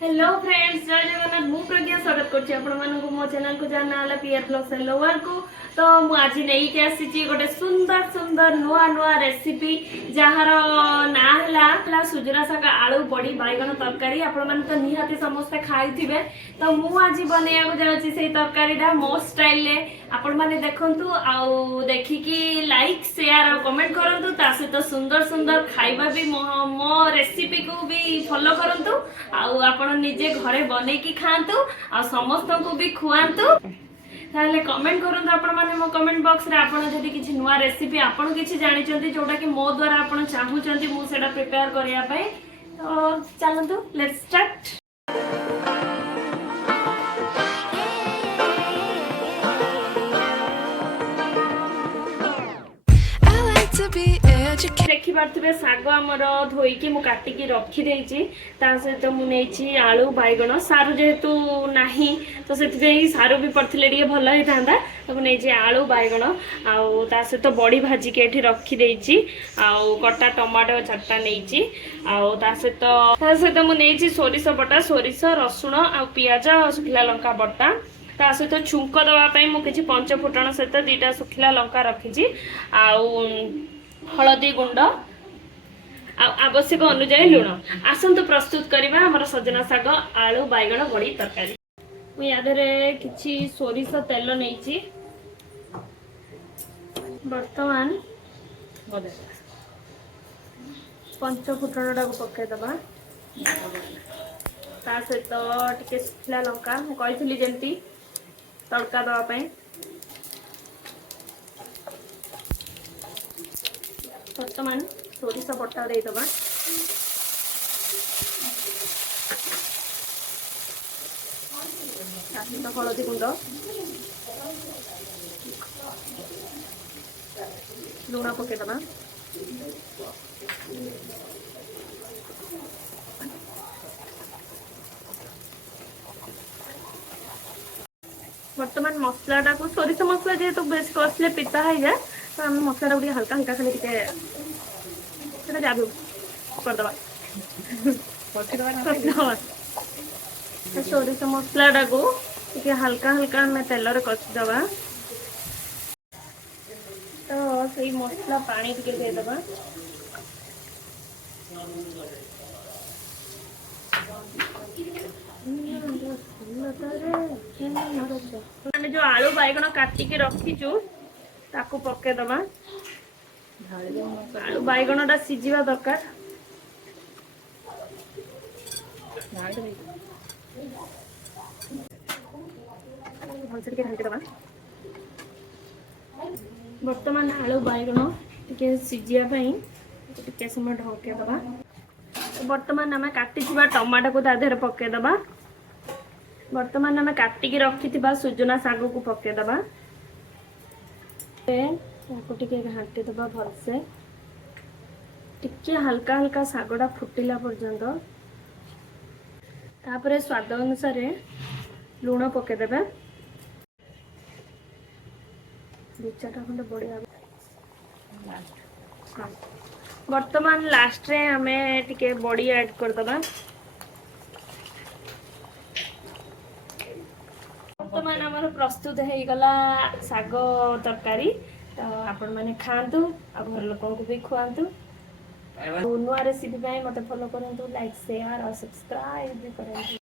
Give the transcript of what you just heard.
Hello friends, जय जगन्नाथ। मु प्रज्ञा स्वागत करछि आपण मानको मो चैनल को जाना वाला पीआर ब्लॉग्स एंड लोवर को। तो मु आज नहीं के आसी गोटे सुंदर सुंदर नुआ नुआ रेसिपी जहार ना हला सुजना शाग आलू बड़ी बैगन तरकारी। आपण माने तो निहाती समस्त खाइथिबे। तो मु आज बनेया को जाउछि सेही तरकारीटा मो स्टाइल ले। आपण माने देखंतु आउ देखिकी लाइक शेयर और कमेंट करंतु। ता सहित सुंदर सुंदर खाइबा भी मो रेसिपी को भी फॉलो करंतु। आउ आपण निजे घरे बनेकी खांतु आ समस्त को भी खुआंतु। ताले कमेंट करंतु आपण माने मो कमेंट बॉक्स रे आपण जदी किछि नुवा रेसिपी आपण किछि जानि चंती जोटा कि मो द्वारा आपण चाहू चंती मु सेटा प्रिपेयर करिया पय। तो चलंतु लेट्स स्टार्ट। देखी पारे शाग आमर धोईकी मु काटिकी रखी देछि। ता सहित मुझे आलू बैगन सारू जेहेतु नाही तो से सारू भी पड़े टे भल होता। तो मुझे आलू बैगन आउ ता सहित बड़ी भाजिकी एठी रखी देछि। आउ कटा टमाटो 4टा नहीं आउ ता सहित मुझे सोरिष बटा सोरिष रसुण आ पियाज सुखिला लंका बटा ता सहित छुंक दवाई मुझे पंच फुटण सहित 2टा सुखिला लंका रखी आउ हलदी गुंड आवश्यक अनुसार लुण। आसतु प्रस्तुत करवा आमर सजना शाग आलू बैगन बड़ी तरकारी। मुझे यादरे किछि सोरिष तेल नहीं बर्तमान पंच फुटण टाक पकईदबा ता सहित टिके सुखिला लंका कही जमी तड़का दवाई बर्तमान सोरिष बटा देदबा हलदी गुंड लुण पकईदबा बर्तमान मसला टाक सोरिष मसला जेहेतु बेस कसले पिता है जाए तो आम मसला टाक हल्का हल्का खाली टे जादू करदबा सोरिष मसला टाक हल्का हल्का आम तेल कषिदबा। तो सही मसला पानी टिके देदबा जो आलू बैगन काटिकी रखीचु ताकू पकेदबा। आलू बैगनटा सिझिबा दरकार। बर्तमान आलू बैगन टिके सिझिया टिके समय ढकेदबा। बर्तमान आम काटी टमाटो को तादेह पकईदबा। बर्तमान आम काटिकी रखि सुजना शाग को पकईदबा। टे घाटीदबा भलसे टिके हल्का हल्का शागटा फुटिला पर्यंत। तापरे स्वाद अनुसार लुण पकईदबा 2-4टा खंड बढ़िया। बर्तमान लास्ट रे आमे टिके बड़ी ऐड करदबा। बर्तमान आमर प्रस्तुत हो गला शाग तरकारी। तो आपण माने खातु आ घर लोकों को भी खुआतु। नुआ रेसिपी मत फॉलो करंतु, लाइक शेयर और सब्सक्राइब भी करंतु।